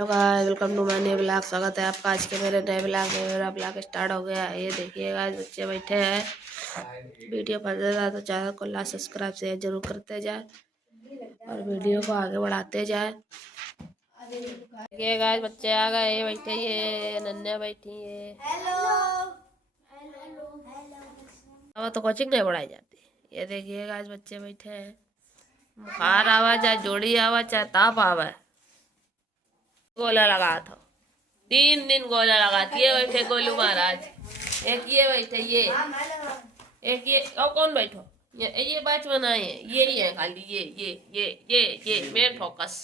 Hello guys, welcome to my new blog. स्वागत है आपका आज के मेरे नए ब्लॉग में। मेरा ब्लॉग स्टार्ट हो गया है। ये देखिए गाइस, बच्चे बैठे हैं। वीडियो पसंद आता तो चैनल को लाइक सब्सक्राइब शेयर जरूर करते जाए और वीडियो को आगे बढ़ाते जाए। देखिए गाइस, बच्चे आ गए, ये बैठे, ये नन्हे बैठी है। अब तो कोचिंग नहीं पढ़ाई जाती। ये देखिए गाइस, बच्चे बैठे हैं। बुखार आवा चाहे जोड़ी आवा चाहे ताप आवा, गोला लगा था। 3 दिन गोला लगाती है बैठे गोलू महाराज। एक ये बैठे, ये एक ये, और कौन बैठो, ये बैच बनाए हैं, ये ही है खाली, ये मेन फोकस।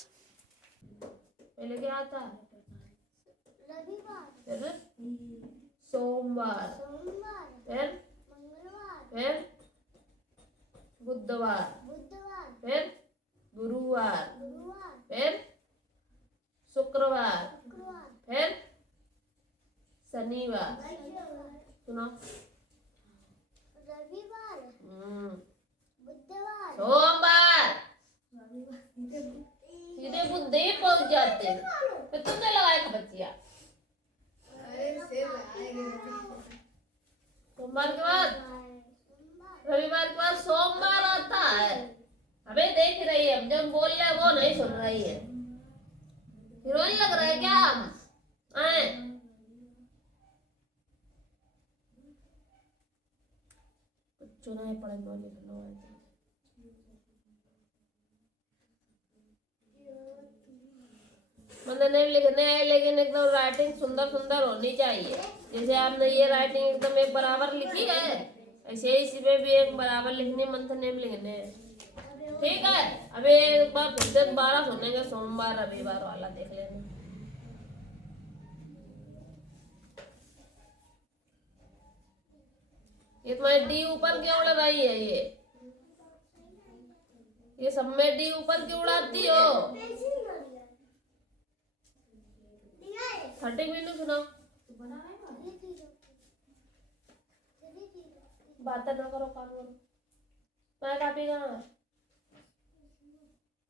पहले क्या आता है? फिर सोमवार, फिर बुधवार, फिर गुरुवार, फिर शुक्रवार, फिर शनिवार। सुनो, रविवार, बुधवार, सोमवार, सीधे बुद्धे पहुंच जाते हैं। तो तुमने लगाया था बच्चिया। सोमवार के बाद रविवार के बाद सोमवार आता है। हमें देख रही है, जब बोल रहे वो नहीं सुन रही है। हीरोइन लग रहा है क्या हम? चुनाव पढ़े मतलब नहीं लिखने है, लेकिन एकदम राइटिंग सुंदर सुंदर होनी चाहिए। जैसे आपने ये राइटिंग एकदम एक बराबर लिखी है, ऐसे ही इसमें भी एक बराबर लिखनी, मंथ नेम लिखने हैं। ठीक है, अभी एक बार फिर से दोबारा सुनेंगे, सोमवार रविवार वाला देख लेना। ये तुम्हारी डी ऊपर क्यों उड़ रही है? ये सब में डी ऊपर क्यों उड़ाती हो? 30 मिनट सुनाओ। बातें ना करो, काम करो। मैं कापी कहाँ है?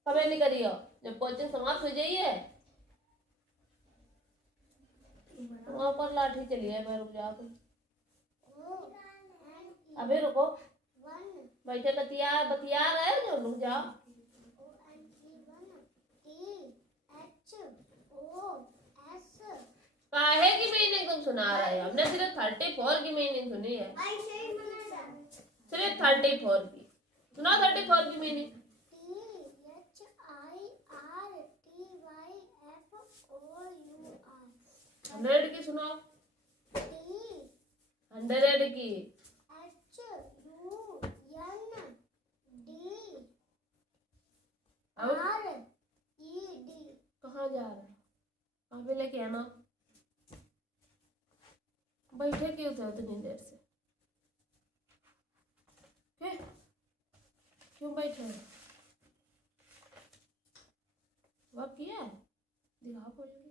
कमें नहीं करियो, जब कोचिंग समाप्त हो जाइए वहां पर लाठी चली है। मैं रुक जाओ, अभी रुको, बैठे बतिया बतिया रहे जो, रुक जाओ। काहे की मीनिंग तुम सुना रहे हो? हमने सिर्फ 34 की मीनिंग सुनी है, सिर्फ 34 की। सुना 34 की मीनिंग। 100 की सुनाओ। 100 की। कहाँ जा रहे हो? कहाँ पे लेके आना? बैठे क्यों थे उतनी देर से? क्यों बैठे हो? वर्क किया है? दिखाओ खोल के।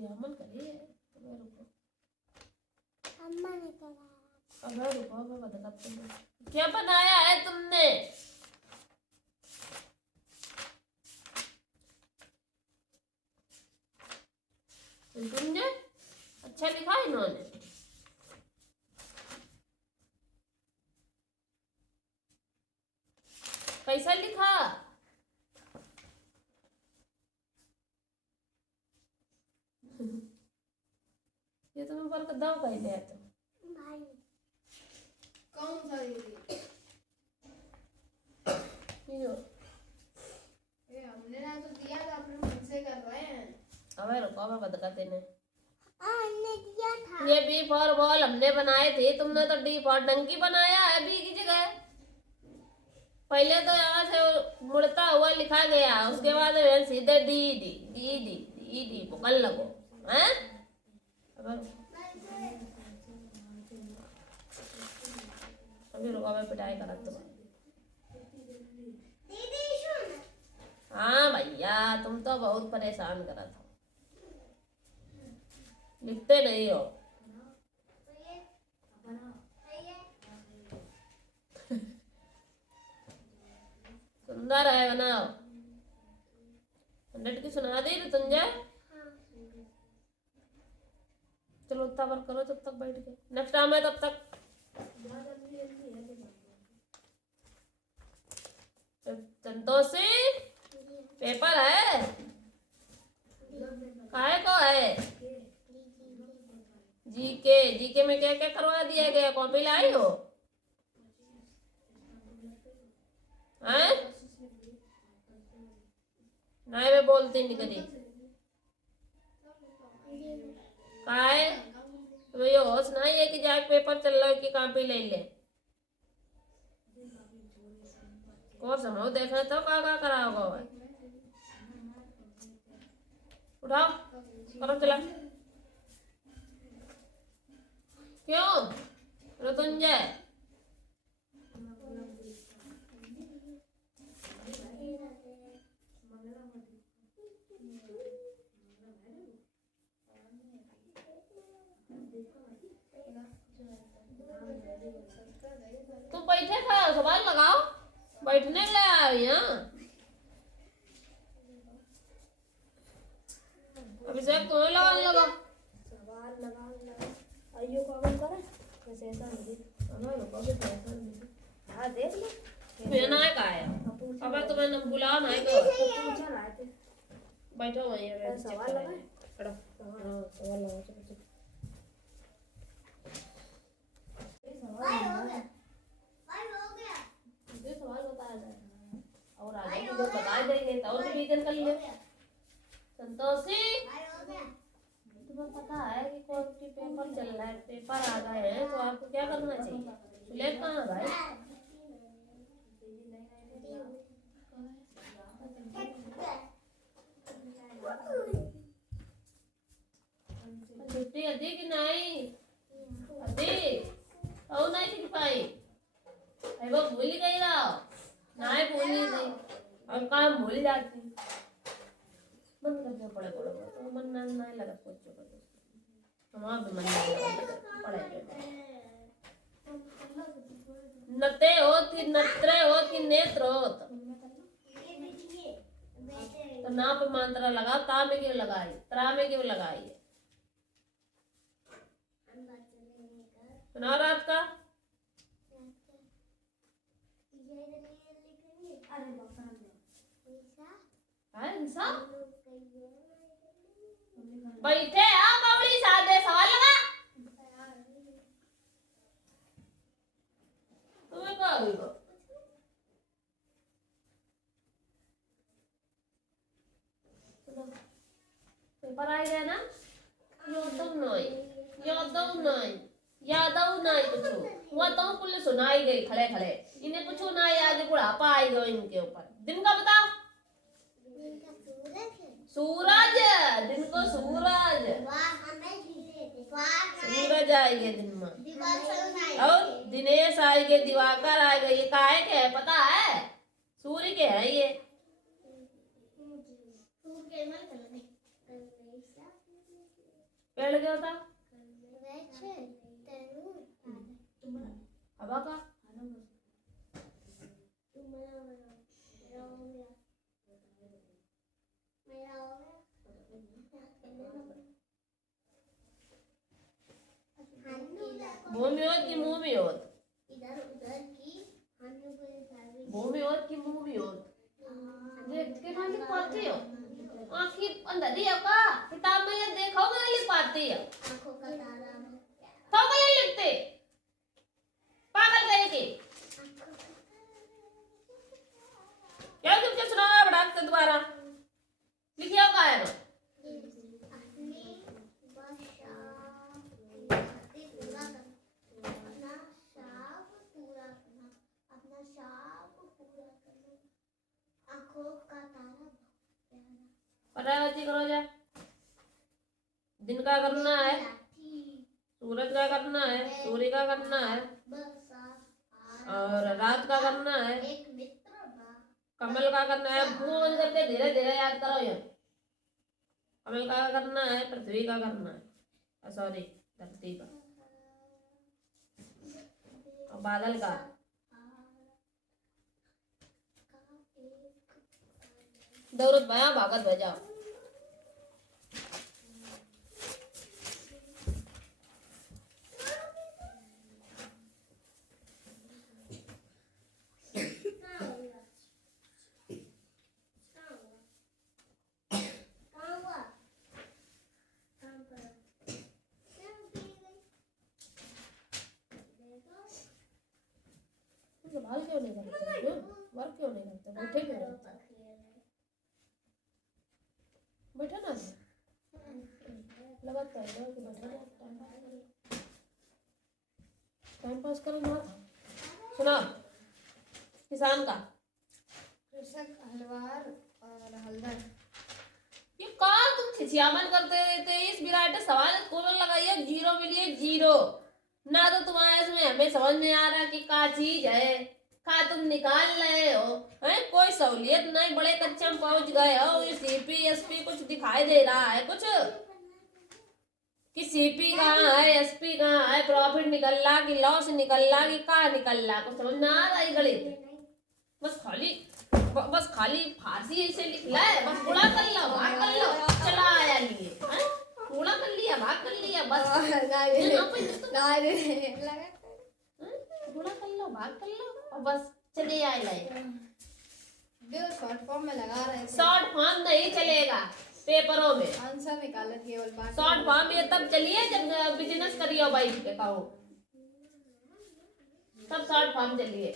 अमन करिए, तो रुको। अम्मा ने करा। अब रुको, मैं बताती हूँ क्या बनाया है तुमने। समझे? अच्छा लिखा इन्होंने। कैसा लिखा? ये तुम्हें पर दाव कहीं ले तो भाई कौन सा दीदी? ये हमने ना तो दिया था, अपने मन से कर रहे हैं। अब रुको, मैं बताते ने हमने दिया था। ये बी फॉर बॉल हमने बनाए थे, तुमने तो डी फॉर डंकी बनाया है बी की जगह। पहले तो यहाँ से मुड़ता हुआ लिखा गया, उसके बाद सीधे D D D D D D पकड़ लगो हैं। अभी रुको, मैं पिटाई करा तुम्हारी। हाँ भैया, तुम तो बहुत परेशान करा था, लिखते नहीं हो। सुंदर है, बनाओ। 100 की सुना दी ऋतुंजय। चलो उतना वर्क करो तब तक बैठ के, नेक्स्ट टाइम है तब तक। संतोषी पेपर है, काहे को है? जीके, जीके में क्या क्या करवा दिया गया? कॉपी लाई हो? हैं? नहीं मैं बोलती नहीं करी। काहे तो ये होश नहीं है कि जाके पेपर चल रहा है कि कॉपी ले ले? कोर्स हम देखा तो का कराओगे भाई? उठाओ करो चला। क्यों ऋतुंजय? तुम बैठे खा सवाल लगाओ, बैठने ले आओ यहाँ। अभिषेक तुम्हें लगा सवाल लगा आइयो कॉल करे कैसे ऐसा नहीं हाँ देख ले मैं ना का है। अब तुम्हें बुला ना है पूछा लाए थे बैठो वहीं पे सवाल लगा खड़ा सवाल लगाओ चलो सवाल बताया जाए और आगे भी जब बता देंगे तो और रिवीजन कर ले। संतोषी तुम्हें पता है कि कौन सी पेपर चल रहा है, पेपर आ गए हैं तो आपको क्या करना चाहिए? सुलेख कहाँ भाई? छुट्टी अधी कि नहीं? अधी और नहीं सीख पाई? अरे वो भूल गई रहो नहीं भूली नहीं और काम भूल जाती। मन करने पड़े पड़े तो मन नहीं लगा सोचो हमारा भी मन नहीं लगा पढ़ाई नते होती नत्रे होती नेत्र होत तो ना पे मंत्र लगा ता में क्यों लगाई त्रा में क्यों लगाई? सुना रात का बैठे आ कौड़ी सादे सवाल लगा तुम्हें क्या हुई वो? पेपर आ गया ना? यादव नहीं कुछ हुआ तो पुलिस सुनाई गई खड़े खड़े इन्हें कुछ ना याद बुढ़ापा आई गयो इनके ऊपर। दिन का बताओ? सूरज दिन को सूरज सूरज आएंगे दिन में और दिनेश आएंगे दिवाकर आएगा। ये काहे के है पता है? सूर्य के है ये। पेड़ क्या होता? हवा का भूमि होत की मूवी होत? भूमि होत की मूवी होत? देख के ना लिख पाती हो आँखी अंधेरी है का? किताब में ये देखो ना लिख पाती है तो क्या लिखते पागल कहेगी क्या? तुम क्या सुनाओ बढ़ाते दोबारा लिखियो का है ना? पढ़ाई करो जा। दिन का करना है, सूरज का करना है, सूर्य का करना है और रात का करना है, कमल का करना है। फोन करके धीरे धीरे याद करो ये। कमल का करना है, पृथ्वी का करना है, सॉरी धरती का और बादल का दौड़त भया भागत भजा। सवाल क्यों नहीं करते? वर्क क्यों नहीं करते? बैठे क्यों रहते? बैठा ना लगाता है कि बैठा टाइम पास करना था। सुना किसान का कृषक हलवार और हलदर। ये कहा तुम खिसियामन करते रहते। इस विराट सवाल कौन लगाइए? जीरो मिलिए जीरो। ना तो तुम्हारे इसमें हमें समझ में आ रहा कि क्या चीज है, का तुम निकाल रहे हो है। कोई सहूलियत नहीं, बड़े कच्चे में पहुंच गए हो। ये सीपी एसपी कुछ दिखाई दे रहा है कुछ कि सीपी कहाँ है, एसपी कहाँ है, प्रॉफिट निकल रहा कि लॉस निकल रहा कि का निकल रहा, कुछ समझ में आ रहा है गणित। बस खाली फारसी ऐसे लिख रहा है। बस गुणा कर लो भाग कर लो चला आया लिए हैं? गुणा कर लिया भाग कर लिया बस गुणा कर लो भाग कर लो और बस चले आए लाए। जो शॉर्ट फॉर्म में लगा रहे थे। शॉर्ट फॉर्म नहीं चलेगा पेपरों में। आंसर निकाले केवल बाकी। शॉर्ट फॉर्म ये तब चलिए जब बिजनेस करियो भाई के कहो, तब शॉर्ट फॉर्म चलिए।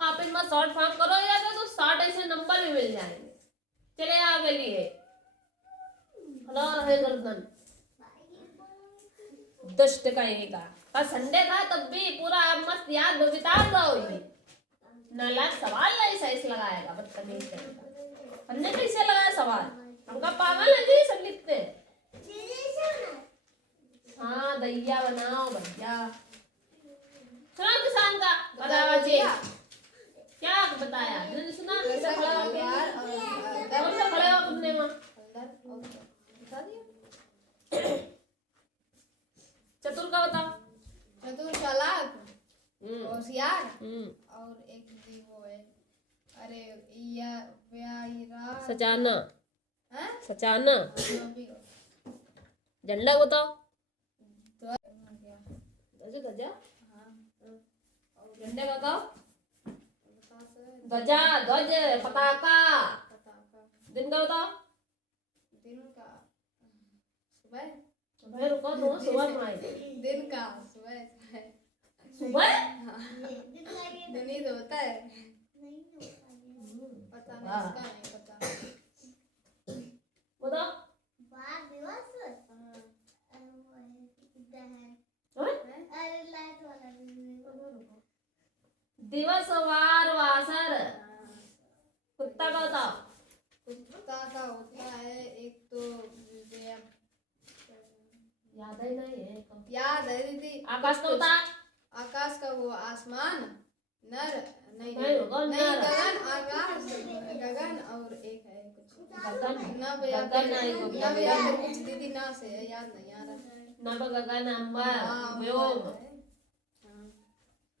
आप इनमें शॉर्ट फॉर्म करो या तो 60 ऐसे नंबर भी मिल जाएंगे। चले आगे लिए हलो रहे गर्दन 10 टका का। कल संडे था तब भी पूरा मस्त याद में बिता रहो। ये नालायक सवाल नहीं सही लगाएगा बदतमीज करेगा। हमने कैसे लगाया सवाल? हमका पागल है जी सब लिखते हैं। हाँ दैया बनाओ भैया। सुना किसान का बतावा जी क्या बताया? मैंने सुना कैसे खड़ा हो गया कौन सा खड़े हो तुमने वहाँ? बता दिया। चतुर का बताओ। चतुर चालाक होशियार और एक जी वो है। अरे या व्यायरा सचाना हैं? सचाना जो भी हो। झंडा बताओ। तो ध्वज ध्वजा हाँ झंडे बताओ। बता से ध्वजा ध्वज पताका। पताका। दिन का बताओ। दिन का सुबह। भाई रुको तो सुबह में आएगी। दिन का सुबह सुबह दिन ही तो होता है। पता नहीं इसका नहीं पता। बताओ। दिवस वार वासर। कुत्ता का बताओ। कुत्ता का होता है एक तो याद ही नहीं है। याद है दीदी। आकाश का बता। आकाश का वो आसमान नर नहीं नहीं होगा, नहीं नर। गगन आकाश गगन और एक है कुछ गगन ना भैया गगन नहीं ना होगा। भैया कुछ दीदी ना से है याद नहीं आ रहा। नभ गगन अंबर हाँ व्योम हाँ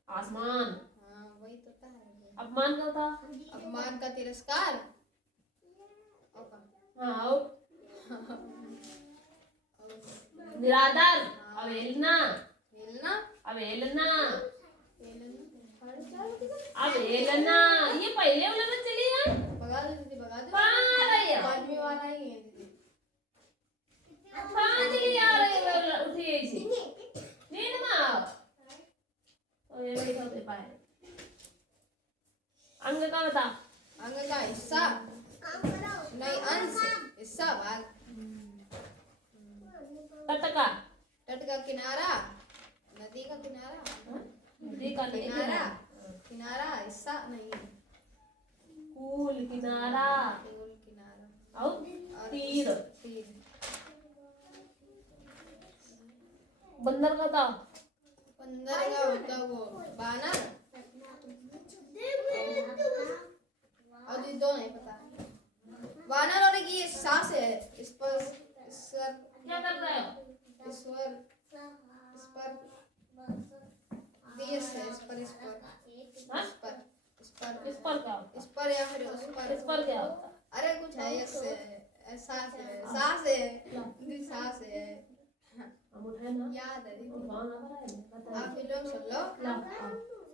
आसमान। हाँ वही तो था। अपमान का था। अपमान का तिरस्कार हाँ और निरादर अवहेलना हिलना अवहेलना हिलना अवहेलना। ये पहले वाला में चली है। भगा दे दीदी भगा दे। कहाँ आ रही है? आदमी वाला ही है दीदी। कहाँ चली आ रही है? उठी ऐसी नींद में आओ। और ये नहीं होते पाए। अंग का बता। अंग का हिस्सा नहीं अंश हिस्सा भाग। तट का तट का किनारा नदी का किनारा नदी का नहीं किनारा किनारा हिस्सा नहीं कूल किनारा केवल किनारा और तीर। तीर बंदर का था। बंदर का होता वो बानर और ये दो नहीं पता। वानर और एक ये सांस है इस पर ईश्वर क्या कर रहे हो? ईश्वर इस पर देश है इस पर हाँ? इस पर इस पर पर क्या होता इस पर या फिर उस है? पर। इस पर क्या होता है? अरे कुछ है एक से सांस है, सांस है, सांस है। हम उठाए ना, याद है दीदी। उठाओ ना, बताइए। आप ही लोग सुन लो, लाओ,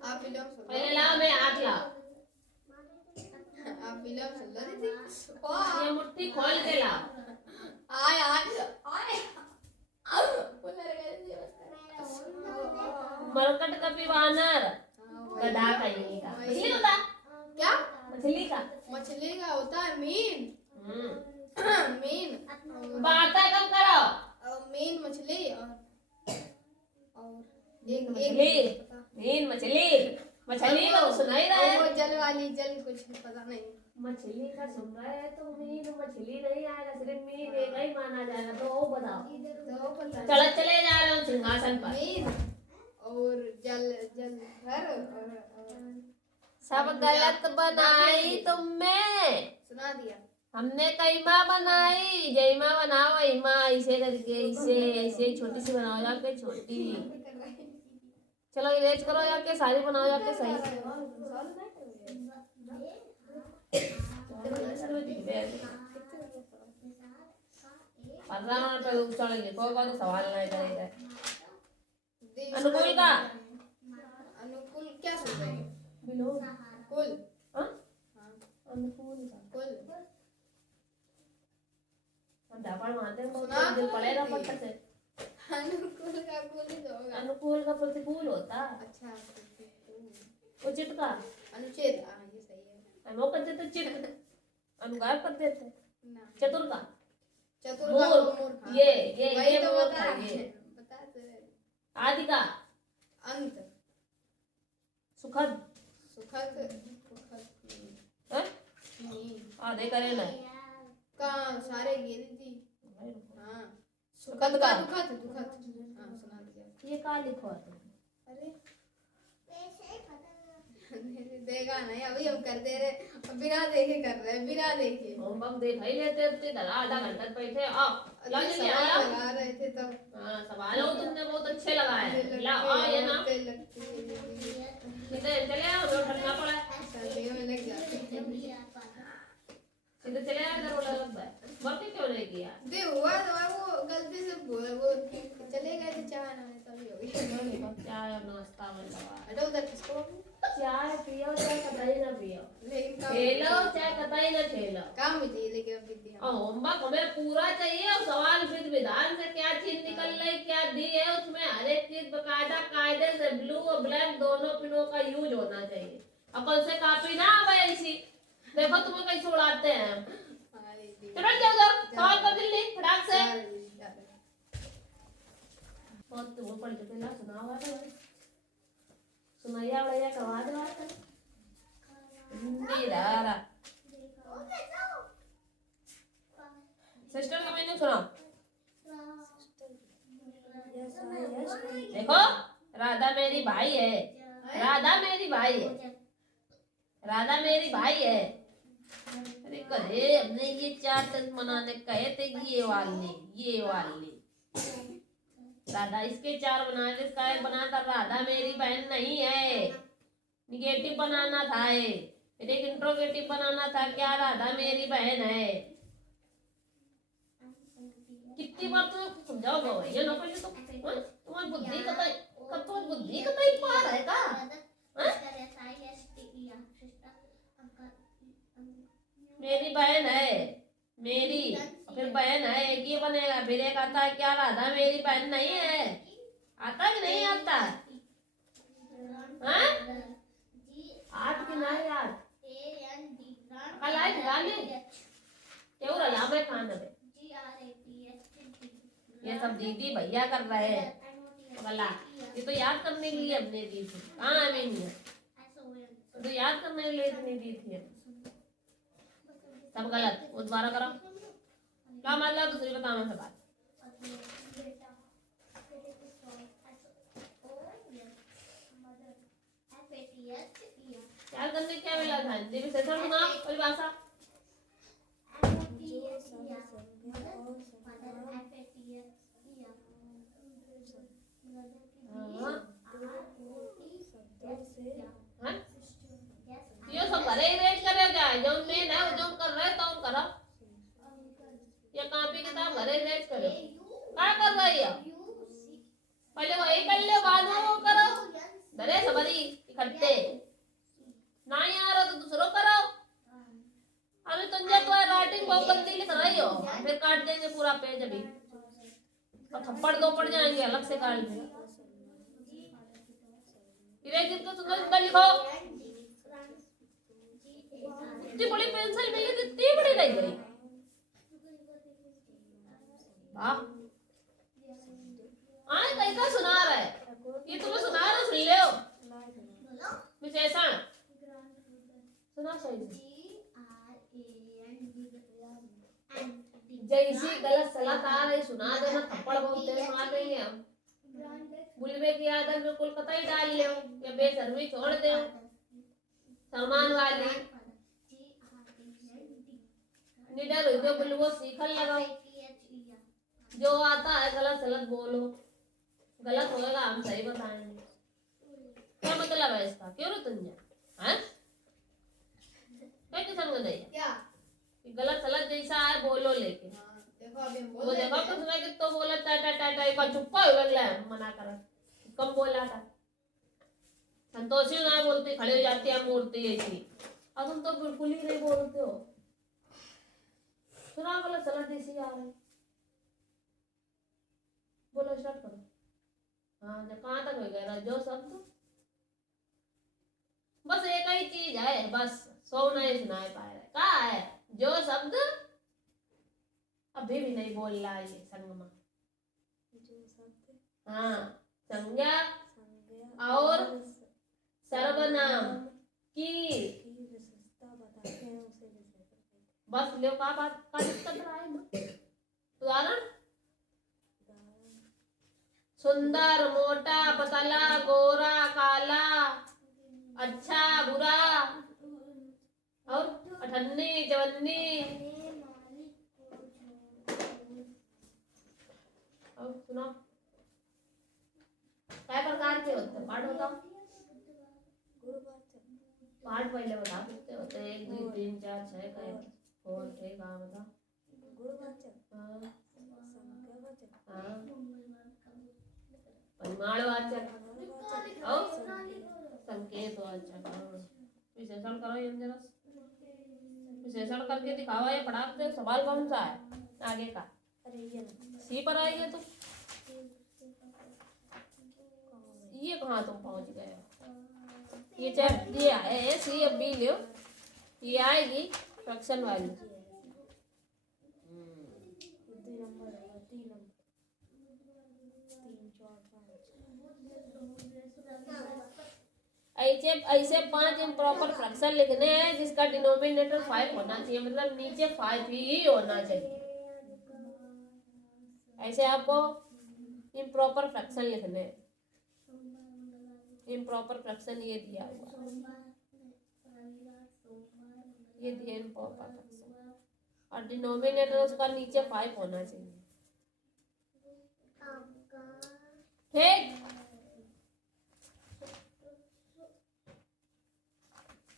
आप ही लोग सुन पहले लो, लाओ, मैं हाथ लाओ। आप ही लोग सुन लो दीदी। वाह, ये मुट्ठी खोल के लाओ। आय आय आय उलर गए जी बस। मरकट कपी वानर, गधा कहीं का। मछली होता है? क्या? मछली का। मछली का होता है मीन। मीन वार्ता कब करो? मीन मछली और एक मछली, पता। मीन मछली, मछली का तो सुना ही रहा और वो है। जल वाली, जल कुछ पता नहीं। मछली का सुन रहा है तो मीन मछली नहीं आएगा, सिर्फ मीन एक ही माना जाएगा। तो वो बताओ। तो पता चलो चले जा रहे हूँ सिंहासन पर। मीन और जल, जल भर और सब गलत बनाई तुमने। सुना दिया। हमने कई माँ बनाई, जय माँ बनाओ, वही माँ ऐसे करके, ऐसे ऐसे छोटी सी बनाओ जाके, छोटी। चलो इरेज करो जाके, सारी बनाओ जाके सही। पे उछल लिखो तो सवाल नहीं करेगा। अनुकूल का अनुकूल क्या सुन रहे हैं? बिलो कुल हाँ हाँ अनुकूल का कुल हम झापड़ मारते हैं, बहुत सुना दिल तो पड़ेगा नहीं। पट्टा से। अनुकूल का कुल ही तो होगा। अनुकूल का प्रतिकूल होता, अच्छा उचित का अनुच्छेद, हाँ ये सही है। हम वो कर देते चित, अनुगार कर देते। ना चतुर का चतुर का मूर्ख, मूर्ख, हाँ। ये वही तो मूर्ख बता है, रहे ये हैं, बता तो रहे हैं। आदि का अंत सुखद सुखद सुखद है, नहीं आधे करे ना का सारे गिरी थी। हाँ सुखद का दुखद दुखद, हाँ सुना दिया। ये का लिखो है? अरे देगा नहीं, अभी हम कर दे रहे, बिना देखे कर रहे हैं, बिना देखे। होमवर्क देखा ही लेते थे, आधा घंटा बैठे। आओ लाओ अभी जल्दी सवाल आओ। लगा रहे थे तब हाँ सवाल हो, तुमने बहुत अच्छे लगाए हैं। लाओ आओ ये ना सीधे चले आओ, जो ठंडा पड़ा है सर्दियों में लग जाते हैं। सीधे चले आओ, इधर उड़ा लगता है। वर्क क्यों नहीं किया? दे हुआ तो वो गलती से वो चले गए थे चाय बनाने, तभी हो गया। चाय और नाश्ता में लगा। हटो उधर किसको, चाय पियो चाहे कतई ना पियो, लेकिन काम खेलो चाहे कतई ना खेलो। काम भी चाहिए, लेकिन अब विद्या और होमवर्क हमें पूरा चाहिए। और सवाल विध विधान से क्या चीज निकल रही, क्या दी है उसमें, हर एक चीज बकायदा कायदे से ब्लू और ब्लैक दोनों पिनों का यूज होना चाहिए। अपन से कॉपी ना आवे ऐसी। देखो तुम्हें कैसे उड़ाते हैं। चलो जाओ सवाल कर दिल्ली फटाक से। बहुत वो पढ़ चुके ना, सुना हुआ था सुनाइया बढ़िया करवा दे बात। नीरा सिस्टर का मैंने सुना। देखो राधा मेरी भाई है, राधा मेरी भाई है, राधा मेरी भाई है। अरे कहे हमने ये चार तक मनाने कहे थे कि ये वाली राधा इसके चार बनाए थे, इसका एक बना था। राधा मेरी बहन नहीं है, निगेटिव बनाना था ये, फिर एक इंट्रोगेटिव बनाना था। क्या राधा मेरी बहन है? कितनी बार तो समझाओगे ये ना पहले तो तुम्हारी बुद्धि कतई पार है का? मेरी बहन है, मेरी फिर बहन है एक ही बनेगा। फिर एक आता है क्या राधा मेरी बहन नहीं है? आता कि नहीं आता? हाँ आज की नहीं आज कल आए गाने क्यों रला में खाने में ये सब दीदी भैया कर रहे हैं वाला। ये तो याद करने के लिए हमने दी थी। हाँ हमें नहीं है तो याद करने के लिए इतनी दी थी। सब गलत, वो दोबारा करो। क्या मतलब दूसरी बताओ मैं बात। याद करने क्या मिला था? हिंदी में सेशन सुना परिभाषा। ये सब करे रही हो? पहले वही कर लो, बाद में वो करो। डरे सबरी इकट्ठे नहीं आ रहा तो दूसरों करो। अभी तुम जब तो राइटिंग बहुत गंदी लिख रही हो, फिर काट देंगे पूरा पेज अभी, और थप्पड़ दो पड़ जाएंगे अलग से काट देंगे। जितना सुंदर लिखो। इतनी बड़ी पेंसिल मिली तो इतनी बड़ी रह गई। वाह, कैसा सुना रहा है ये? तुम्हें सुना रहा, सुन ले विशेषण सुना सही से। जैसी गलत सलाह आ रही सुना देना, थप्पड़ बहुत तेज मार देंगे हम। बुलबे की आदत में कुल कतई डाल ले या बेशर्मी छोड़ दे। सामान वाली निडर हुई तो बुलबो सीखल लगाओ। जो आता है गलत सलत बोलो, गलत होगा हम सही बताएंगे। क्या मतलब है इसका? क्यों रो तुम हैं? क्या किसान को नहीं क्या गलत सलत जैसा है बोलो, लेकिन देखो अभी हम वो बोल देखो रहे तो हैं। सुना कि तो बोला टाटा टाटा एक चुप्पा हो गया मना कर, कम बोला था। संतोषी ना बोलती, खड़े हो जाती है मूर्ति ऐसी, और तुम तो बिल्कुल ही नहीं बोलते हो। सुना गलत सलत जैसी आ रही, बोलो स्टार्ट करो। हाँ, जब कहाँ तक हो गया? जो शब्द बस एक ही चीज है, बस 100 नहीं सुनाए पा रहे। कहा है जो शब्द अभी भी नहीं बोल रहा है ये संगमा। हाँ, संज्ञा और सर्वनाम की बस लो। का बात का दिक्कत रहा है? उदाहरण सुंदर, मोटा, पतला, गोरा, काला, अच्छा, बुरा, और अठन्नी, चवन्नी। और सुनो क्या प्रकार के होते हैं? पाठ बताओ। पाठ पहले बता सकते होते हैं? 1 2 3 4 6 का और ठीक है बता। हाँ हाँ, परिमाणवाचक और संकेतवाचक। विशेषण करो ये जरा, विशेषण करके दिखावा। ये पढ़ा दे। सवाल कौन सा है आगे का? सी पर आएगा तो ये कहाँ तुम पहुंच गए हो? ये चाहे ये है सी अब बी लो, ये आएगी फ्रैक्शन वाली। ऐसे 5 इम्प्रॉपर फ्रैक्शन लिखने हैं जिसका डिनोमिनेटर 5 होना चाहिए, मतलब नीचे 5 ही होना चाहिए। ऐसे आपको इम्प्रॉपर फ्रैक्शन लिखने हैं। इम्प्रॉपर फ्रैक्शन ये दिया हुआ, ये दिया इम्प्रॉपर फ्रैक्शन, और डिनोमिनेटर उसका नीचे 5 होना चाहिए। ठीक,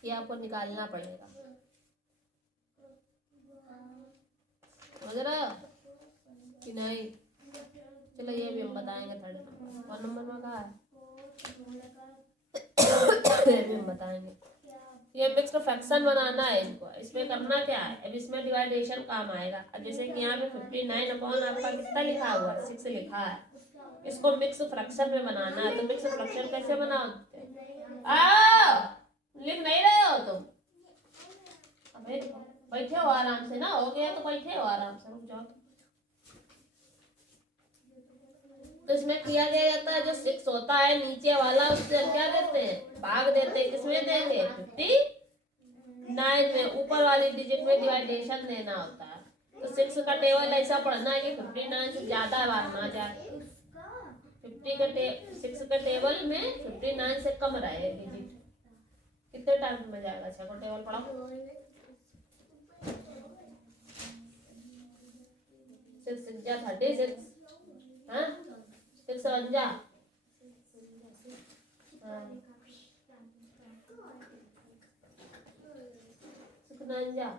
ये आपको निकालना पड़ेगा। समझ रहे हो कि नहीं? चलो ये भी हम बताएंगे। 3rd नंबर 1 नंबर में कहा है ये भी हम बताएंगे। ये मिक्स फ्रैक्शन बनाना है इनको। इसमें करना क्या है? अब इसमें डिवाइडेशन काम आएगा। अब जैसे कि यहाँ पे 59 अपॉन आपका कितना लिखा हुआ है? 6 लिखा है। इसको मिक्स फ्रैक्शन में बनाना है। तो मिक्स फ्रैक्शन कैसे बनाते हैं? लिख नहीं रहे हो तुम? अबे बैठे हो आराम से ना, हो गया तो बैठे हो आराम से, रुक जाओ। तो इसमें किया गया जाता है जो 6 होता है नीचे वाला, उससे क्या देते हैं? भाग देते हैं। किसमें देंगे? 59 में। ऊपर वाली डिजिट में डिवाइडेशन देना होता है। तो 6 का टेबल ऐसा पढ़ना है कि 59 से ज्यादा बार ना जाए। 6 का टेबल में 59 से कम रहे डिजिट। कितने टाइम में जाएगा? 6 का टेबल पढ़ाओ। 6 जा 36, हाँ 6 7 जा 6 9 जा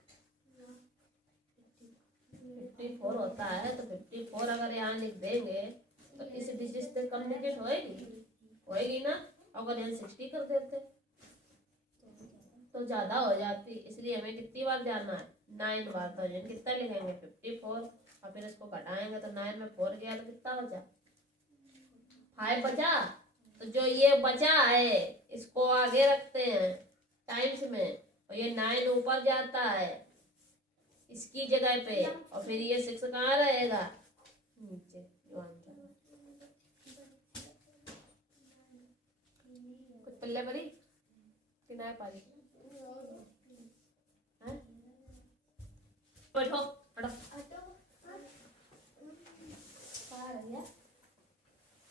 6 54 होता है, तो 54 अगर यहाँ लिख देंगे तो इस डिजिट से कम्युनिकेट होएगी ना। अगर यहाँ 60 कर देते तो ज्यादा हो जाती, इसलिए हमें कितनी बार जाना है, 9 बार। तो यहाँ कितना लिखेंगे 54, और फिर इसको घटाएंगे तो 9 में 4 गया तो कितना बचा, 5 बचा। तो जो ये बचा है इसको आगे रखते हैं टाइम्स में, और ये 9 ऊपर जाता है इसकी जगह पे, और फिर ये 6 कहाँ रहेगा, नीचे। जो आंसर कुछ पल्ले भरी कि ना पारी, हैं? बैठो हटो, कहाँ रह गया?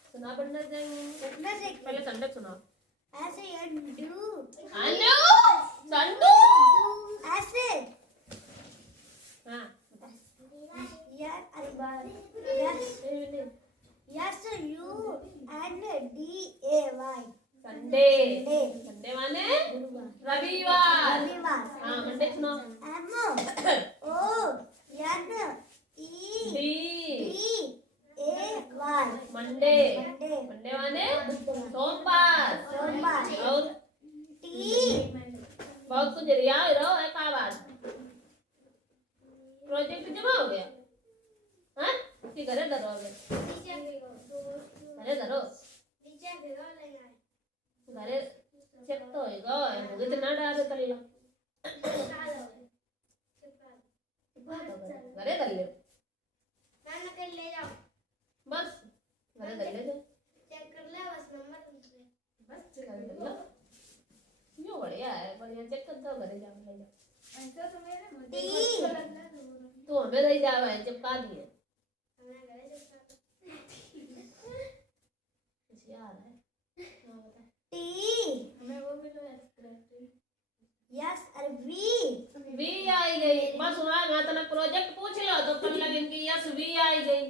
सुना पढ़ना जाएंगे पहले संडे सुनाओ। ऐसे ये डू हेलो संडू। ऐसे हाँ यार अरे बार S U N D A Y Sunday, Sunday माने रविवार। रविवार हाँ मंडे सुनाओ। M O N E D D A Y Monday, Monday Monday माने सोमवार। सोमवार और टी बहुत कुछ रिया रहो एक आवाज। प्रोजेक्ट जमा हो गया, हाँ कि घरे धरोगे, घरे धरो, घरे चेक तो होएगा, मुझे तो ना डाले कर लो, घरे कर ले बस, घरे कर ले बस, घरे कर लो। यो बढ़िया है, बढ़िया चेक कर दो, घरे जाओ ले जाओ। तो हमें नहीं जावा है चिपका दिए, यार है टी हमें वो भी तो है। यस अरे वी वी आई गई, बस वहाँ ना तना प्रोजेक्ट पूछ लो तो कर लगे इनकी यस वी आई गई।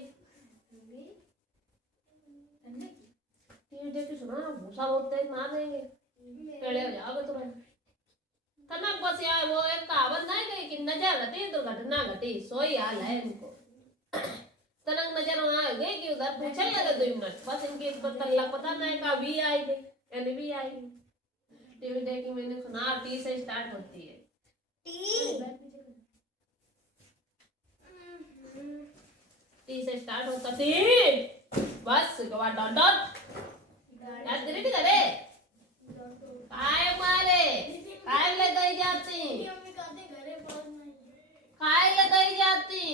ये देख के सुना भूसा बोलते हैं मार देंगे, टेढ़े हो जाओगे तुरंत। तनक बस यार वो एक कहावत नहीं गई कि नजर घटी दुर्घटना घटी, सोई हाल है इनको। तनक नजर वहाँ आ गई कि उधर पूछने लगे 2 मिनट, बस इनकी तल्ला पता नहीं का वी आई गई, एन वी आई गई। टीवी देखी मैंने सुना टी से स्टार्ट होती है, टी से स्टार्ट होता टी, बस के बाद डॉट डॉट याद करे करे काय मारे काय ले दई जाती, काय ले दई जाती,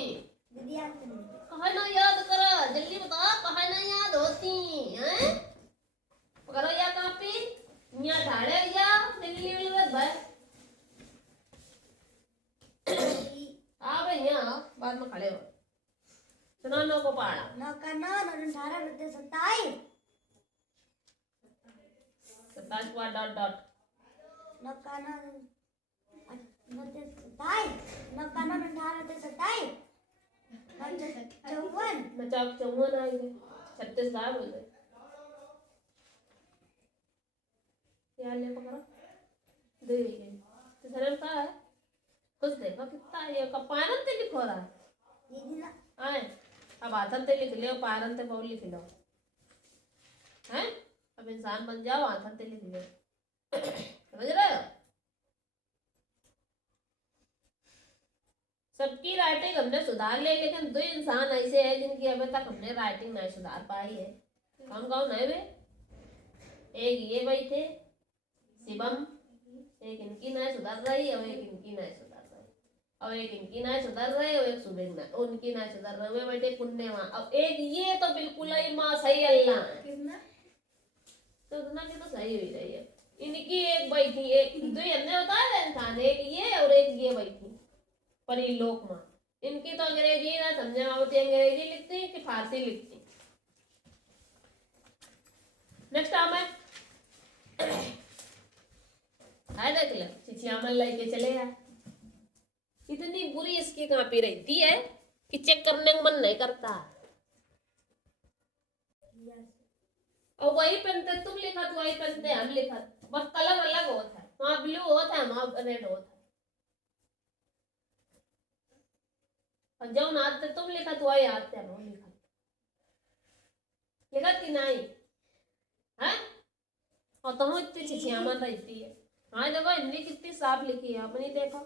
कहे ना याद करो, जल्दी बताओ कहे ना याद होती हैं, करो या कॉपी यहाँ ढाले या दिल्ली में भाई आ भाई यहाँ बाद में खड़े हो सुना नो को पढ़ा 9 का 9 और 18 बटे 27 27 पर डॉट डॉट 9 का 9 बटे 27 9 का 9 18 बटे 27 54 नचाक 54 आई गए, 36 गायब हो गए। यार ले पकड़ो दे गए तो सरम का है कुछ देखो कितना ये कपारन ते लिखो रहा ये भी ना आए, अब आथन ते लिख लो, पारन ते बहु लिख लो, हैं अब इंसान बन जाओ, आथन ते लिख लो, समझ रहे हो। सबकी राइटिंग हमने सुधार ली, लेकिन 2 इंसान ऐसे हैं जिनकी अभी तक हमने राइटिंग नहीं सुधार पाई है। कौन है वे? एक ये भाई थे शिवम, एक इनकी नहीं सुधर रही और एक इनकी नहीं सुधर रही, और एक इनकी नहीं सुधर रही और एक सुबह ना उनकी नहीं सुधर रही, वे बैठे पुण्य माँ। अब एक ये तो बिल्कुल ही माँ सही अल्लाह है, तो उतना की तो सही हुई रही है। इनकी एक बैठी, एक 2 हमने बताया इंसान, एक ये और एक ये बैठी परिलोक माँ। इनकी तो अंग्रेजी ना समझे आवती, अंग्रेजी लिखती कि फारसी लिखती। नेक्स्ट आम है देख लो चिचियामन लेके चले आए। इतनी बुरी इसकी कॉपी रहती है कि चेक करने का मन नहीं करता। और वही पेन ते तुम लिखत, वही पेन ते हम लिखत, बस कलर अलग होता है, वहाँ ब्लू होता है वहाँ रेड होता है। और जो नाते तुम लिखत वही आते नो लिखत लिखत की नहीं है और तुम इतनी चिचियामन रहती है। हाँ देखो हिंदी कितनी साफ लिखी है अपनी देखो।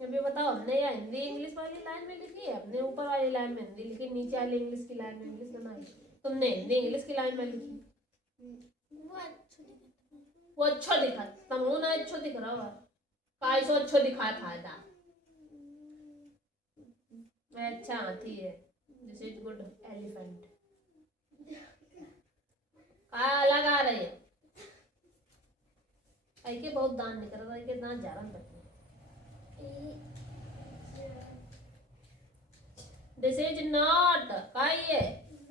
अभी बताओ हमने या हिंदी इंग्लिश वाली लाइन में लिखी है, हमने ऊपर वाली लाइन में हिंदी लिखी, नीचे वाली इंग्लिश की लाइन में इंग्लिश बनाई, तुमने हिंदी इंग्लिश की लाइन में लिखी। वो अच्छा दिखा तुम ना अच्छा दिख रहा है काय सो अच्छा दिखाए फायदा मैं अच्छा हाथी है दिस इज गुड एलिफेंट काय अलग आ रही है आई के बहुत दान निकल रहा है के दान जा रहा है। दिस इज नॉट काय है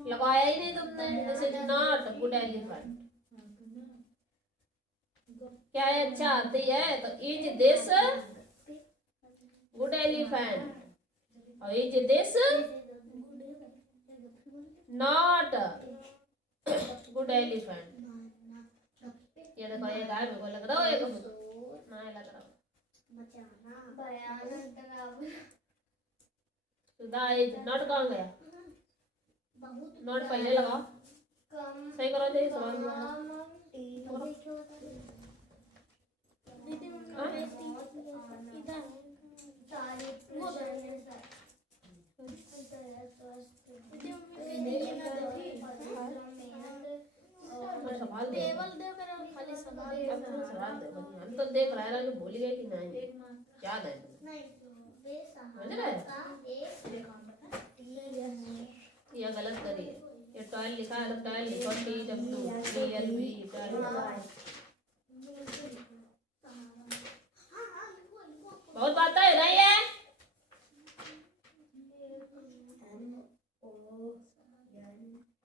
लगाया ही नहीं तुमने this is not good elephant क्या है अच्छा आती है तो इज दिस गुड एलिफेंट और is this not good elephant. ये देखो ये गाय मेरे को लग रहा है ना लग रहा सुधा इज नॉट कहाँ गया नॉट पहले लगाओ सही करो दे सवाल सवाल दे सवाल दे हम तो देख रहे हैं भूल गए कि नहीं याद है समझ रहे ये गलत करी है ये टॉयल लिखा है तो टॉयल लिखो TWELB बहुत बात है नहीं है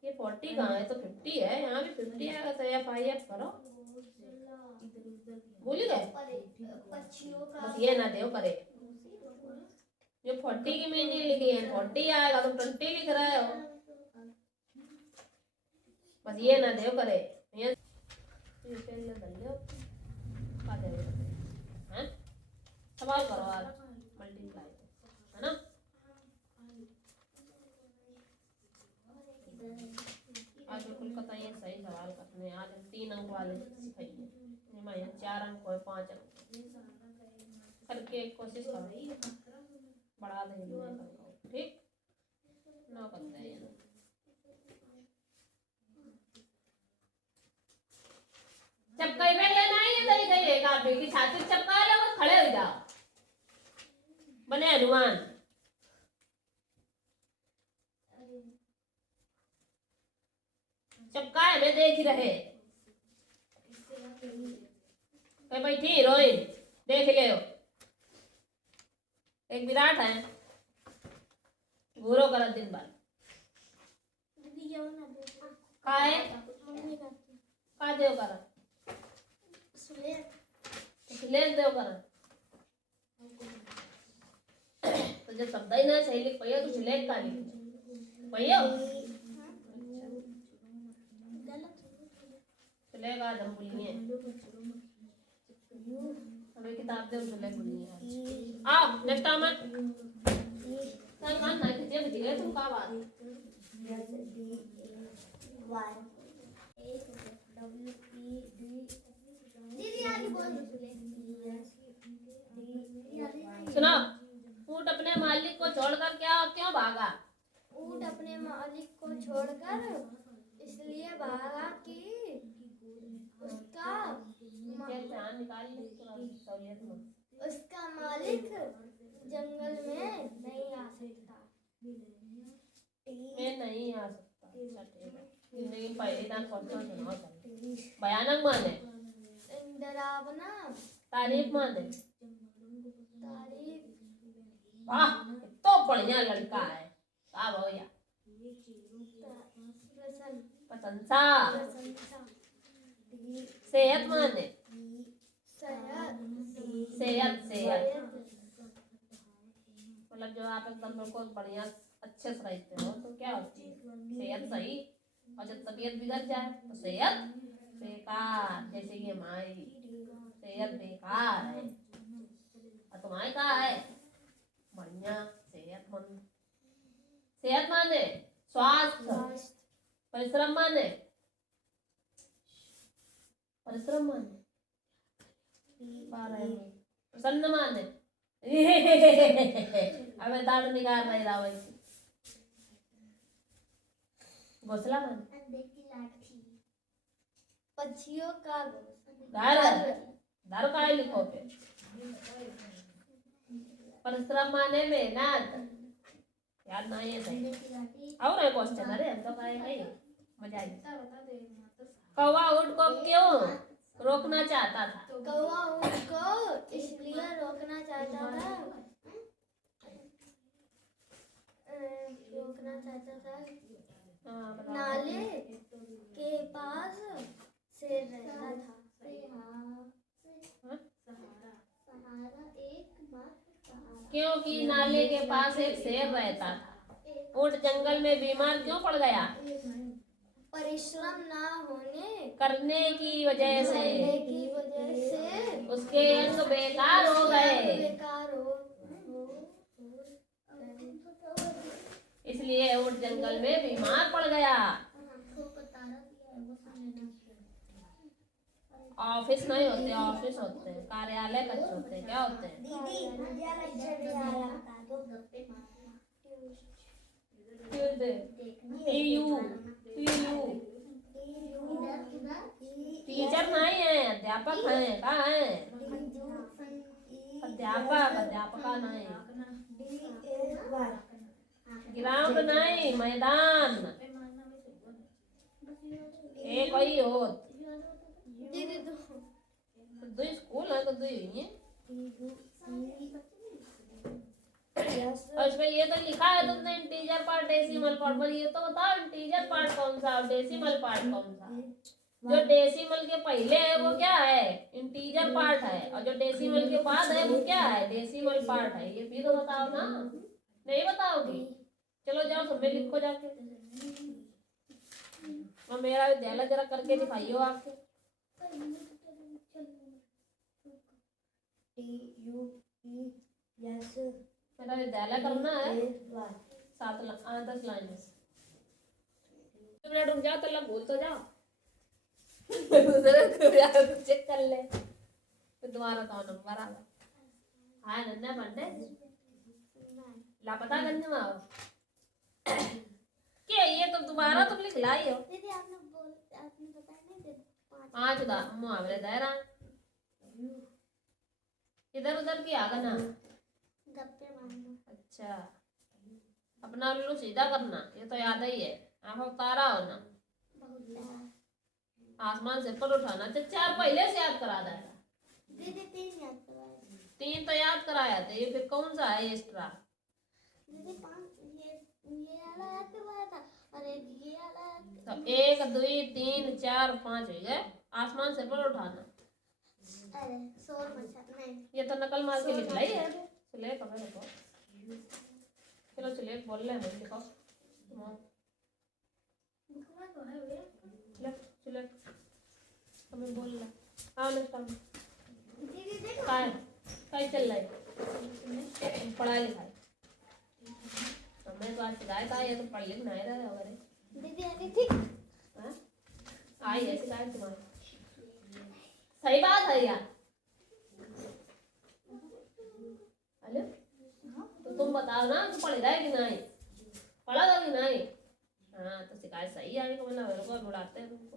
ये 40 कहाँ है तो 50 है यहाँ भी 50 है तो FIF करो भूल गए बस ये ना दे करे जो 40 की मीनिंग लिखी है 40 आएगा तो 20 लिख रहे हो बस ये ना दे करे ये पेन में डाल लो आ जाएगा हैं सवाल करो आज मल्टीप्लाई है ना आज बिल्कुल पता ये सही सवाल करने आज हम 3 अंक वाले सिखाएंगे मैं 4 अंक और 5 अंक करके कोशिश करो बढ़ा देंगे ठीक ना करते हैं चपका पे लेना है इधर इधर एक आप की छाती चपका ले बस खड़े हो जाओ बने हनुमान चपका है मैं देख रहे कहीं बैठी हीरोइन देख ले एक विराट है घूरो कर दिन भर का देव कर सुलेख देव कर तो जब शब्द ही ना सही लिख पाइयो तो सुलेख का लिख पाइयो सुलेख आज हम बोलिए हमें किताब दे सुलेख बोलिए आओ नेक्स्ट टाइम कल ना किसी बच गए तुम का बात सुनो ऊंट अपने मालिक को छोड़कर क्या क्यों भागा ऊंट अपने मालिक को छोड़कर इसलिए भागा कि उसका उसका मालिक जंगल में नहीं आ सकता मैं नहीं आ सकता जिंदगी पहली दान सोचो सुनाओ भयानक माने डरावना तारीफ माने तारीफ वाह तो बढ़िया लड़का है का भैया प्रशंसा सेहत माने सेहत सेहत मतलब जब आप एकदम बिल्कुल बढ़िया अच्छे से रहते हो तो क्या होती है सेहत सही और जब तबीयत बिगड़ जाए तो सेहत बेकार जैसे कि हमारी सेहत बेकार है और तुम्हारी कहा है बढ़िया सेहतमंद। सेहत माने स्वास्थ्य, परिश्रम माने प्रसन्न माने अबे दांत निकाल नहीं रहा वैसे। घोंसला माने पक्षियों का घर का लिखो पे। परिश्रम माने मेहनत, याद नहीं है सही। और एक क्वेश्चन, अरे हम तो कहे नहीं मजा आई। कौवा ऊँट को क्यों रोकना चाहता था? कौवा ऊँट को इसलिए रोकना चाहता था, हाँ, बताओ। नाले के पास शेर रहता था। क्योंकि नाले के पास एक शेर रहता था। ऊँट जंगल में बीमार क्यों पड़ गया? परिश्रम ना होने करने की वजह से की वजह से उसके अंग बेकार हो गए, बेकार हो इसलिए ऊँट जंगल में बीमार पड़ गया। ऑफिस नहीं होते, ऑफिस होते हैं, कार्यालय कच्चे होते हैं। क्या होते हैं? दीदी मुझे लेक्चर नहीं आ रहा था तो टीचर नहीं है, अध्यापक है। कहाँ है अध्यापक? अध्यापका नहीं। ग्राउंड नहीं, मैदान। एक वही हो दीदी दो स्कूल है तो दो ही है। और इसमें ये तो लिखा है तुमने इंटीजर पार्ट डेसिमल पार्ट, पर ये तो बताओ इंटीजर पार्ट कौन सा और डेसिमल पार्ट कौन सा? जो डेसिमल के पहले है वो क्या है? इंटीजर पार्ट है, और जो डेसिमल के बाद है वो क्या है? डेसिमल पार्ट है। ये भी तो बताओ ना। नहीं बताओगी? चलो जाओ सब में लिखो जाके। और मेरा विद्यालय जरा करके दिखाइयो आपके। मेरा विद्यालय करना है 10 लाइन। मिनट रुक जाओ तो लग भूल तो जाओ। दूसरे को चेक कर ले तो दोबारा तो नंबर आ गया। हाय नन्ना पंडे लापता करने में आओ क्या? ये तो दोबारा तुम लिख लाई हो। दीदी आपने बताया नहीं थे 5 मुहावरे दायरा इधर उधर की आगा ना। गप्पे मारना। अच्छा, अपना उल्लू सीधा करना, ये तो याद ही है। आंखों तारा होना, आसमान से पर उठाना। 4 पहले से याद करा देगा। दीदी 3 याद करवाए। 3 तो याद कराया था, ये फिर कौन सा है एक्स्ट्रा? दीदी 5 ये वाला याद करवाया था और एक ये वाला तो 1 2 3 4 5 हो गए। आसमान से पर उठाना, अरे शोर मचा नहीं। ये तो नकल मार के लिख लाई है। चले पकड़ देखो, चलो चले बोल ले मैं लिखो। ले चले हमें बोल ले। हाँ नेक्स्ट टाइम दीदी देखो काय चल रहा है पढ़ाई लिखाई। हमें तो आज शिकायत आई है तो पढ़ लिख नहीं रहे हमारे। दीदी अरे ठीक हाँ आई है शिकायत तुम्हारी। सही बात है यार। हेलो तो तुम बताओ ना तू पढ़ रहा है कि नहीं, पढ़ा था कि नहीं? हाँ तो शिकायत सही है कि मतलब मेरे को बुलाते हैं तुमको।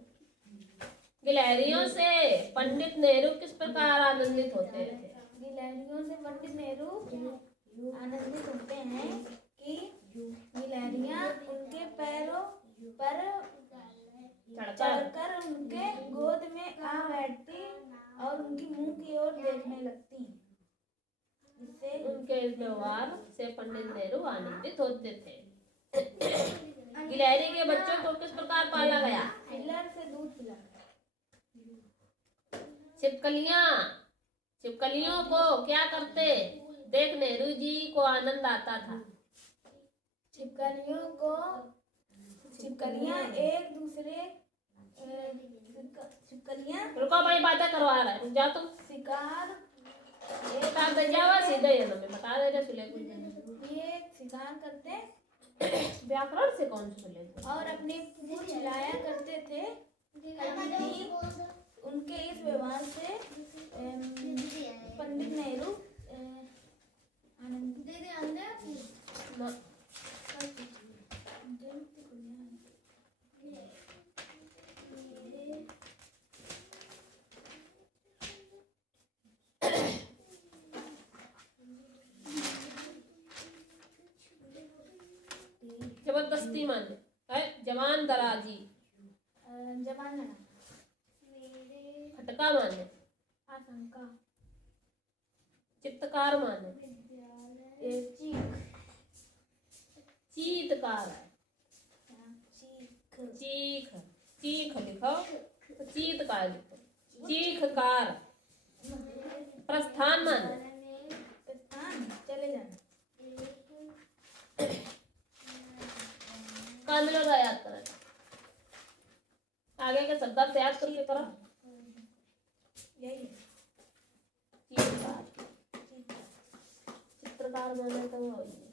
गिलहरियों से पंडित नेहरू किस प्रकार आनंदित होते थे? गिलहरियों से पंडित नेहरू आनंदित होते हैं कि गिलहरियां उनके पैरों पर चढ़कर उनके गोद में आ बैठती और उनकी मुंह की ओर देखने लगती। इससे उनके इस व्यवहार से पंडित नेहरू आनंदित होते थे। गिलहरी के बच्चों को किस प्रकार पाला गया? पिलर से दूध पिलाया। छिपकलियों को क्या करते देख नेहरू जी को आनंद आता था? छिपकलियां रुको भाई बातें करवा रहा है, रुक जाओ तुम। शिकार बता दे जावा सीधे ये ना मैं बता दे रहा सुले कुछ शिकार करते व्याकरण से कौन से लेते? और अपनी पूंछ हिलाया करते थे। कभी उनके इस व्यवहार से पंडित नेहरू आनंद जबरदस्ती माने है, जवान दराजी, जमाना खटका माने, आशंका चित्तकार माने, चीख चीतकार है, चीख चीख चीख लिखो तो चीतकार लिखो, चीखकार। प्रस्थान माने, प्रस्थान चले जाना। कान में लगा याद करें, आगे के शब्द याद करके करो। यही चीतकार, चित्रकार माने तो वो ही है।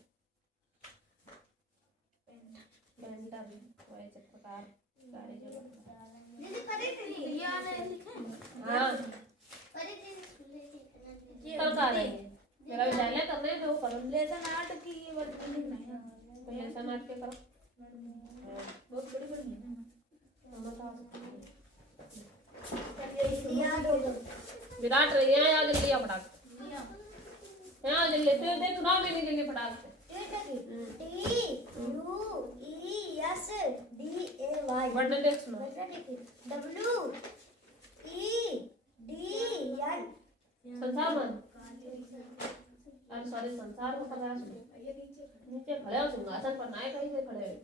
पेंटर वही चित्रकार ये आने लिखा है। हाँ कल का रही है मेरा विद्यालय करने दो करो। लेसन आर्ट की ये वर्ड लिखना है। तो लेसन आर्ट के करो, बहुत बड़ी बड़ी है ना। हम बता सकते याद होगा। विराट रही है या जल्दी आ फटाक यहाँ जल्दी तेरे चुनाव लेने के लिए फटाक वर्णन देख सुनो। संसार मान, अरे सॉरी संसार को पकड़ा सुनो। नीचे खड़े हो सिंहासन पर, नाय कहीं से खड़े हो,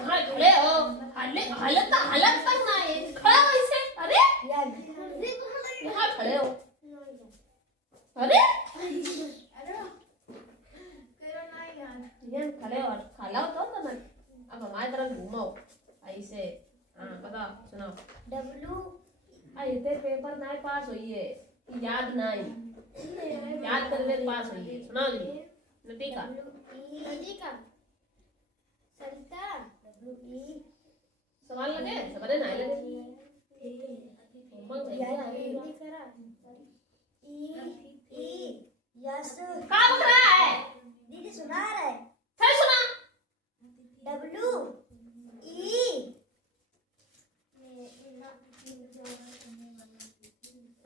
हाँ खड़े हो, हालत तक ना है, खड़ा हो इसे। अरे यहाँ खड़े हो, अरे ये खड़े हो, खाला हो तो ना। अब हमारी तरफ घूमो ऐसे। हाँ बताओ सुनाओ। ऐसे पेपर ना पास हुई है, याद नहीं, याद करने पास हुई है। सुनाओ जी नतीका। सवाल लगे सबरे नहीं लगे। कहाँ बक रहा है? दीदी सुना रहा है। फिर सुना।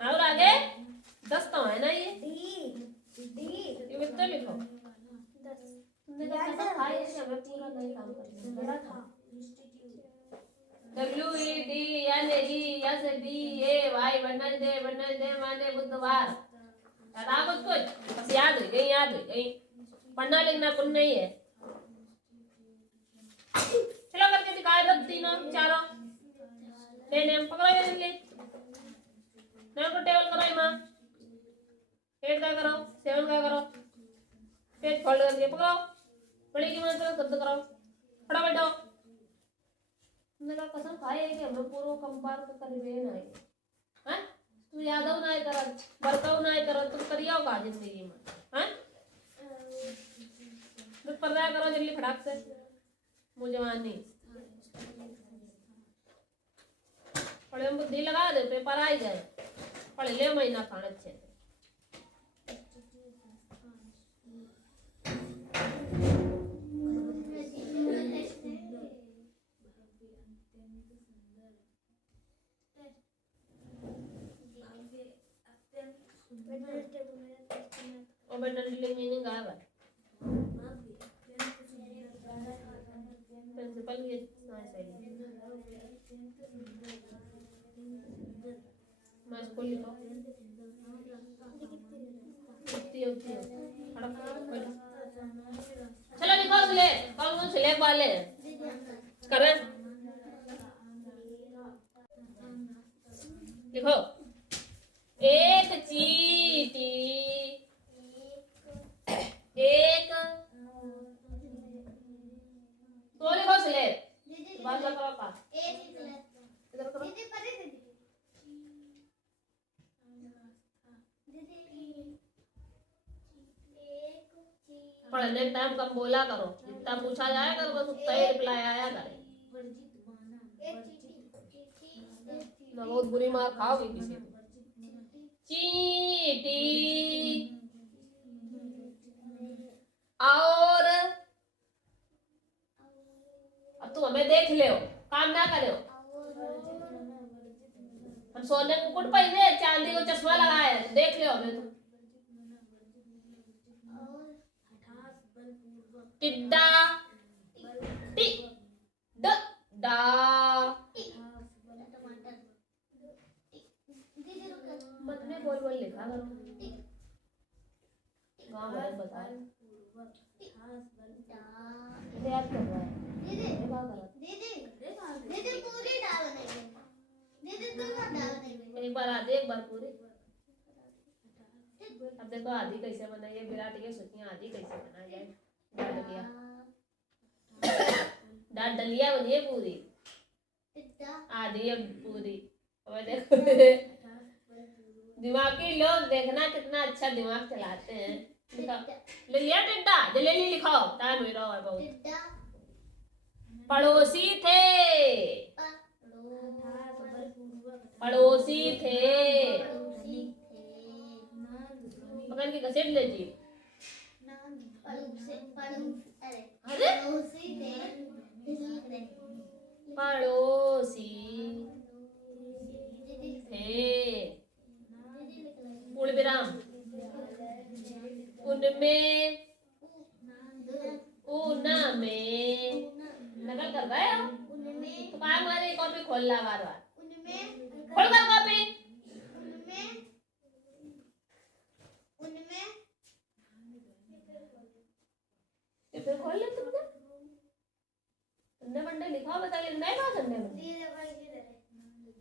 और आगे 10 तो है ना ये मित्र लिखो। तुमने तो कैसा खाई है कि हमें पूरा नहीं काम करना बड़ा था। WEDNESBAY बनल दे माने बुधवार। बता कुछ बस याद हो गई पढ़ना लिखना कुछ नहीं है। चलो करके दिखाए दो तीनों चारों। नेम पकड़ो ये जल्दी। नाम को टेबल करो मां। 8 का करो, 7 का करो। पेज फोल्ड करके पकड़ो। बड़ी की मात्रा शब्द करो। खड़ा बैठो। तुमने कहा कसम खाई है कि हम पूरा कंपार कर करीबे ना है। हैं? तू यादव ना करत, बरकाव ना करत, तुम करियाओ का जिंदगी में। हैं? तो पर्दा करो जल्दी फटाक से। मुजवानी। पढ़े में बुद्धि लगा दे पेपर आ ही जाए। पढ़ ले महीना खान अच्छे से। ओबेडनली मीनिंग गायब है। प्रिंसिपल ये सही मैं स्कूल लिखो कितनी होती है चलो लिखो सिले कौन सिले वाले हैं करें लिखो एक चीटी एक तो लिखो सिले बात करो का इधर करो कम बोला करो, जितना पूछा जाए करो बस उतना ही रिप्लाई आया करे। ना बहुत बुरी मार खाओगी किसी को। चींटी और अब तुम हमें देख ले हो, काम ना करे हो। हम सोने का मुकुट पहने, चांदी को चश्मा लगाए, देख ले हमें तो। टिड्डा टी ड डा मत में बोल बोल लिखा करो। गाँव में बता याद कर रहा है। एक बार आधी एक बार पूरी। अब देखो आधी कैसे बनाई है, विराट ये सोचिए आधी कैसे बनाई जाए। डाल डलिया बनिए पूरी, आधी है पूरी। और देखो दिमागी लोग देखना कितना अच्छा दिमाग चलाते हैं। ले लिया टिड्डा, जल्दी लिखो, टाइम हो रहा है बहुत। पड़ोसी थे, पड़ोसी थे, पकड़ के घसीट ले जी। अरे पड़ोसी थे, पूर्ण विराम, उनमें उनमें नकल कर रहे हो तो काम करे। कॉपी खोल ला बार बार, खोल कर कॉपी। फिर खोल ले तुमने, बंडे लिखा बता लिखना है ना संडे में।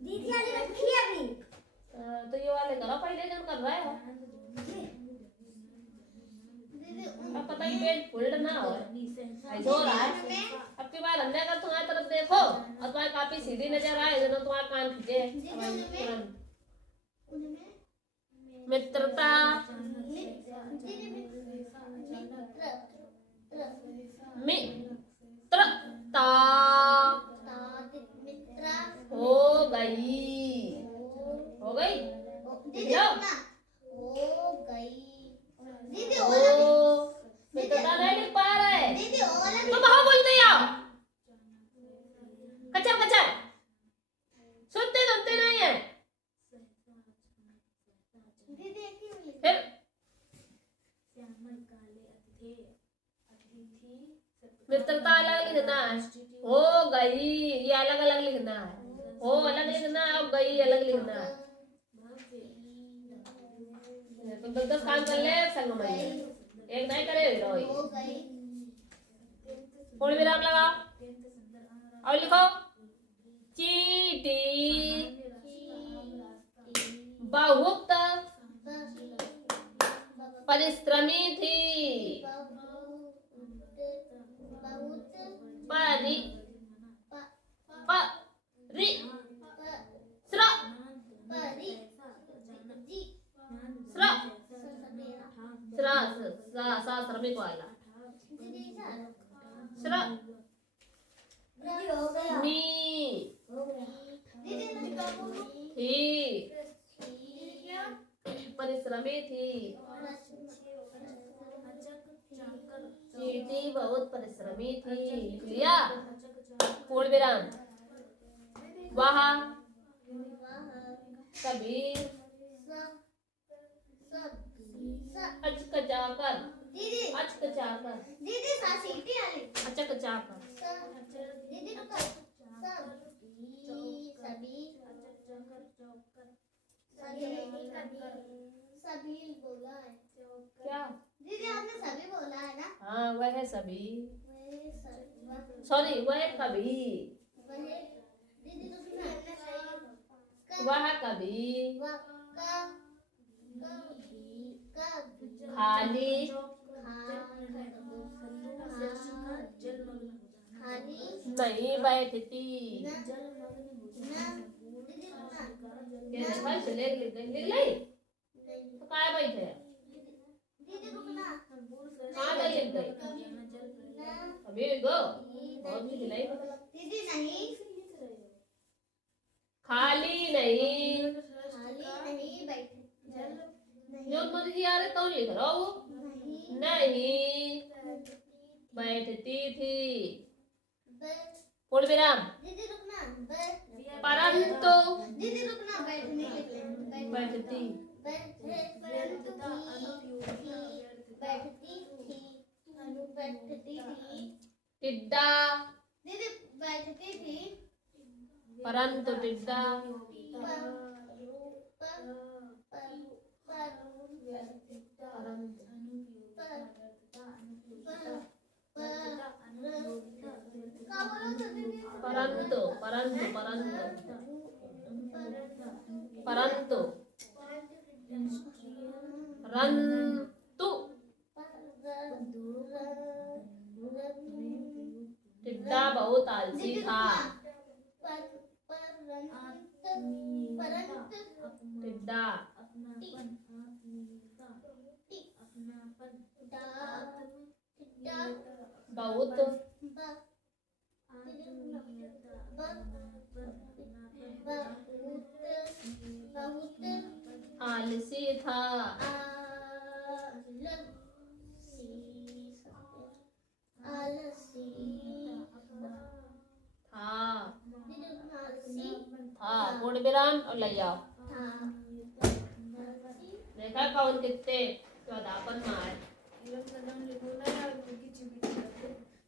दीदी वाली रखी है अभी। तो ये वाले करो पहले जन कर रहे हो। अब पता ही पेट फुल्ड ना हो ऐसा हो रहा है। अब की बार अंदर कर तुम्हारी तरफ देखो और तुम्हारी काफी सीधी नजर आए, दोनों तुम्हारे कान खींचे। मित्रता मित्रता हो गई, हो गई मित्रता नहीं लिख पा रहे तो कहाँ बोलते आओ। कचर कचर सुनते सुनते नहीं है। फिर मित्रता अलग लिखना है, हो गई ये अलग अलग लिखना है, हो अलग लिखना है और गई अलग लिखना है। तो 10 काम कर ले संग में, एक नहीं करे रोई। पूर्ण विराम लगाओ और लिखो चींटी बहुत परिश्रमी थी, परि परि श्र श्र सा श्रमिक वाला श्र मी थी, परिश्रमी थी। चींटी बहुत परिश्रमी थी, लिख लिया। पूर्ण विराम वह कभी अचकचाकर अचकचाकर अचकचाकर सभी बोला है क्या दीदी, आपने सभी बोला है ना। हाँ वह सभी, सॉरी वह कभी, दीदी तो सुना हमने सही। वह कभी खाली नहीं बैठती। लिख ली तो काय बैठे कहाँ लिख गई। अभी गो बहुत की दिलाई मतलब दीदी नहीं खाली नहीं खाली नहीं बैठे जो मर्जी आ रहे तो लिख रहा हूँ नहीं बैठती थी पूर्ण विराम दीदी रुकना परंतु दीदी रुकना बैठने के लिए बैठती बैठती थी टिड्डा दीदी बैठती थी परंतु टिड्डा परंतु परंतु परंतु परंतु रंतु टिड्डा बहुत आलसी था टिड्डा बहुत आलसी था था पूर्ण विराम और ले जाओ देखा कौन कितने चौदापन में आए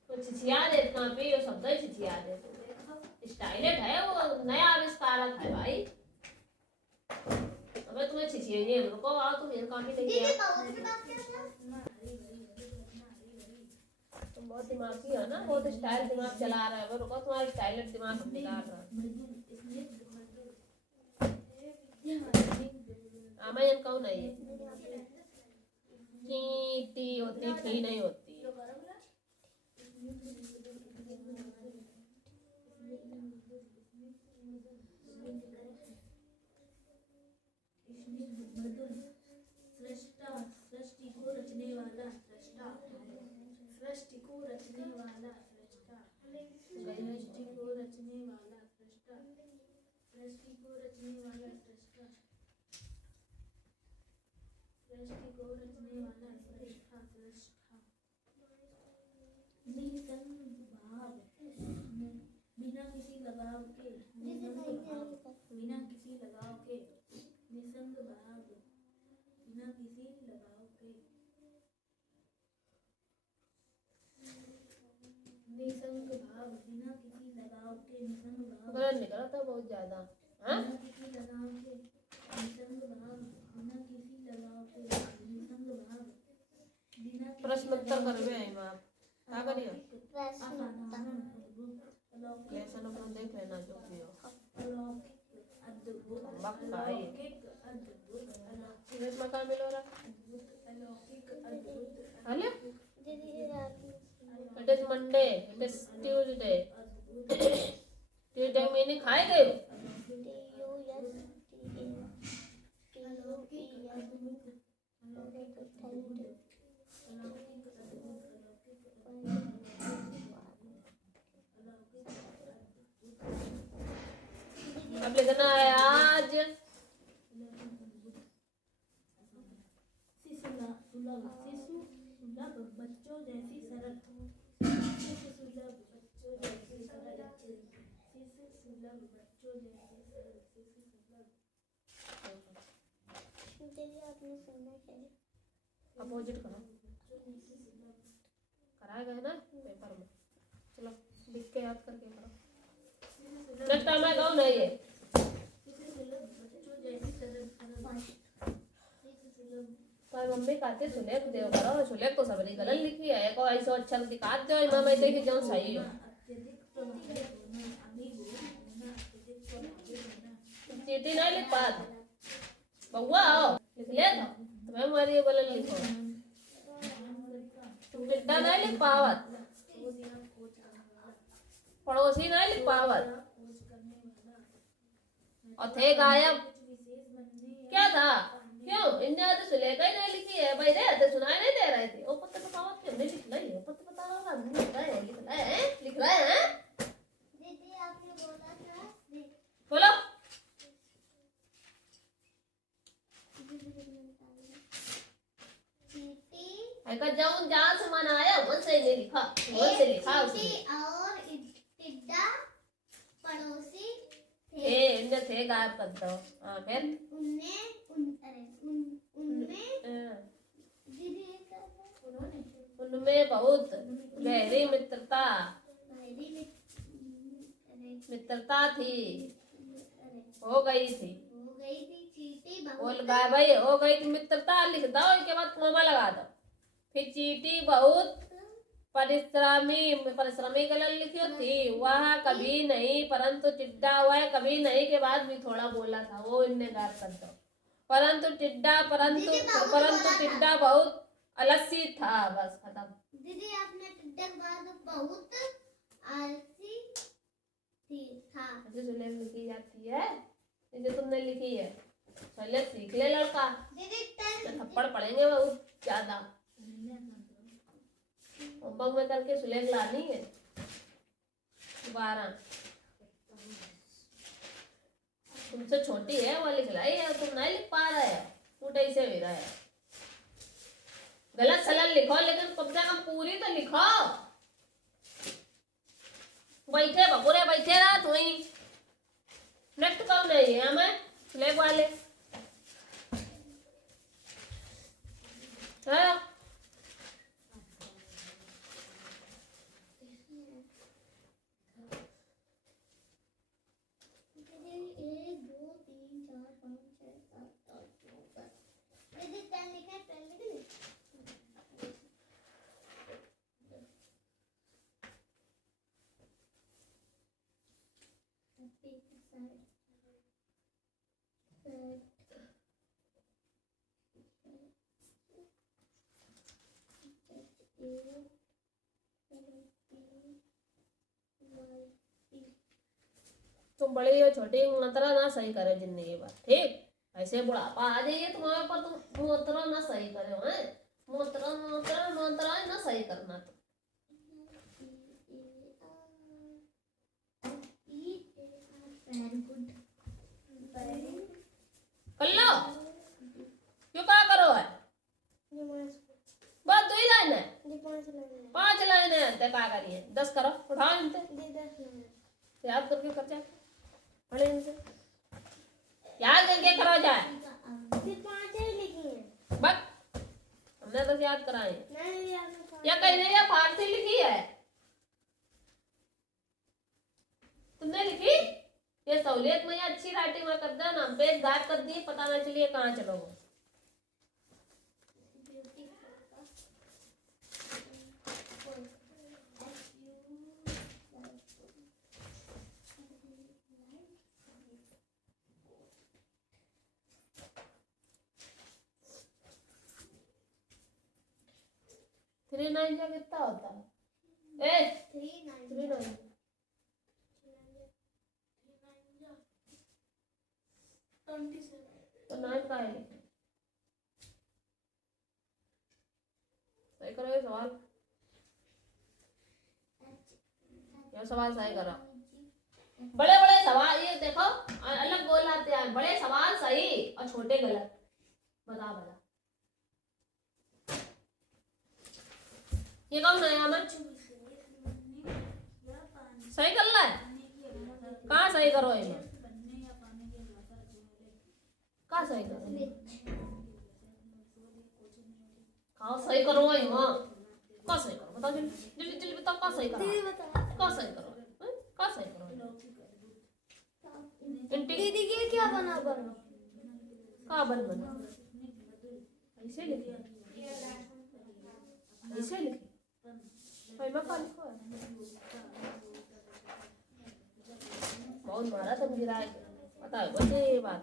तो छिछिया देते हैं फिर शब्द ही छिछिया देते स्टाइलेट है वो नया आविष्कारक है भाई अबे तुम्हें छिछिया नहीं है रुको आओ तुम इनका भी लेके आओ तुम बहुत दिमागी हो ना बहुत स्टाइल दिमाग चला रहा है रुको तुम्हारा स्टाइलेट दिमाग हम निकाल रहा आमयन कौन है ये टी होती थी नहीं होती सृष्टि को रचने वाला सृष्टा सृष्टि को रचने वाला सृष्टा सृष्टि को रचने वाला सृष्टा सृष्टि को रचने वाला सृष्टा सृष्टि को रचने वाला सृष्टा सृष्टा निसंग भाव बिना किसी लगाव के बिना किसी लगाव के निसंग भाव बिना किसी लगाव के निसंग भाव बिना किसी लगाव के निसंग भाव गलत निकला था बहुत ज्यादा हाँ बिना किसी लगाव के निसंग भाव बिना किसी लगाव के निसंग भाव बिना प्रश्नोत्तर करवे हैं मां क्या करियो प्रश्नोत्तर लेसन अपना देख लेना जो भी हो अलौकिक अद्भुत बक्का है अलौकिक अद्भुत अलौकिक सीरज में कहाँ मिलो रहा अलौकिक अद्भुत हेलो दीदी रात में it is Monday it is Tuesday Tuesday मैंने खाए गए अब लिखना है आज शिशु सुलभ बच्चों जैसी सरल शिशु सुलभ बच्चों जैसी सरल शिशु सुलभ बच्चों जैसी सरल शिशु सुलभ दीदी आपने सुनना चाहिए अपोजिट करो कराया गया ना पेपर में चलो लिख के याद करके करो नेक्स्ट टाइम मैं कौन है ये शिशु सुलभ बच्चों जैसी सरल शिशु सुलभ पर मम्मी कहते सुलेख देव करो सुलेख तो सबरी गलत लिखी है को ऐसा अच्छा दिखा दो इमाम मैं देखी जो सही हो अत्यधिक प्रभावित होना अमीर होना अत्यधिक प्रभावित होना चीटी नहीं लिख पा बउआ आओ लिख ले तो मैं मारी ये गलत लिखो तुम टिड्डा नहीं लिख पावत पड़ोसी नहीं लिख पावत और थे गायब क्या था क्यों इन्हें तो सुलेखा ही नहीं लिखी है भाई रे तो सुनाई नहीं दे रहे थे ओ पत्ते बताओ क्यों नहीं लिख ली है पत्ते बता लिख रहे हैं लिख रहे हैं। दीदी आपने बोला था बोलो। चींटी ऐका जाऊं जहाँ से मन आया मन से नहीं लिखा, मन से लिखा उसने। चींटी और टिड्डा पड़ोसी थे इनमें थे गायब कर दो। हाँ फिर उनमें दीदी उनमें बहुत गहरी मित्रता मित्रता थी, हो गई थी। चींटी बोल गाय भाई हो गई थी मित्रता, लिख दो इसके बाद कोमा लगा दो। फिर चींटी बहुत परिश्रमी गलत लिखी थी, वह कभी नहीं परंतु टिड्डा वह कभी नहीं के बाद भी थोड़ा बोला था, वो इनने गायब कर दो। परंतु टिड्डा बहुत आलसी था। बस खत्म। दीदी आपने टिड्डा के बाद बहुत आलसी था। ऐसे सुलेख लिखी जाती है जैसे तुमने लिखी है। चले सीख ले लड़का, दीदी थप्पड़ पड़ेंगे बहुत ज्यादा। होमवर्क में करके सुलेख लानी है दोबारा। तुमसे छोटी है वो लिख लाई है, तुम नहीं लिख पा रहे हो, टूटे से भी रहे। गलत सलत लिखो लेकिन कम से कम पूरी तो लिखो। बैठे बबूरे बैठे रहा तू ही। नेक्स्ट कौन नहीं है हमें सुलेख वाले है? तुम बड़ी हो छोटी मतरा ना सही करे जिंदगी भर, ठीक? ऐसे बुढ़ापा आ जाइए तुम्हारे ऊपर, तुम मोतरा ना सही करे हो, हैं? मोतरा मोतरा मोतरा ना सही करना तुम। कर लो, क्यों क्या करो है? बस 2 ही लाइन है, 5 लाइन है, तो क्या करिए 10 करो, उठाओ इनसे याद करके कर जाए, पढ़े इनसे याद करके करो जाए। बस हमने तो याद कराए या कहीं नहीं, या फारसी लिखी है तुमने लिखी? ये सहूलियत में अच्छी राइटिंग में कर दे ना, पेज गायब कर दिए, पता ना चलिए कहाँ चलोगे। थ्री 9 का कितना होता है? 3 9 तो 9 का है। सही करो ये सवाल, ये सवाल सही करो। बड़े बड़े सवाल ये देखो अलग बोल आते हैं, बड़े सवाल सही और छोटे गलत। बता बता ये कौन है हमें? सही कर ला है, कहाँ सही करो इन्हें, कहाँ सही करो, कहाँ सही करो माँ, कहाँ सही करो बताओ जल्दी जल्दी जल्दी बताओ, कहाँ सही करो, कहाँ सही करो, कहाँ सही करो। दीदी ये क्या बना बना? कहाँ बना ऐसे लिखी, ऐसे लिखी भाई मैं कहाँ लिखो है? बहुत मारा तुम गिराए, पता है बच्चे ये बात।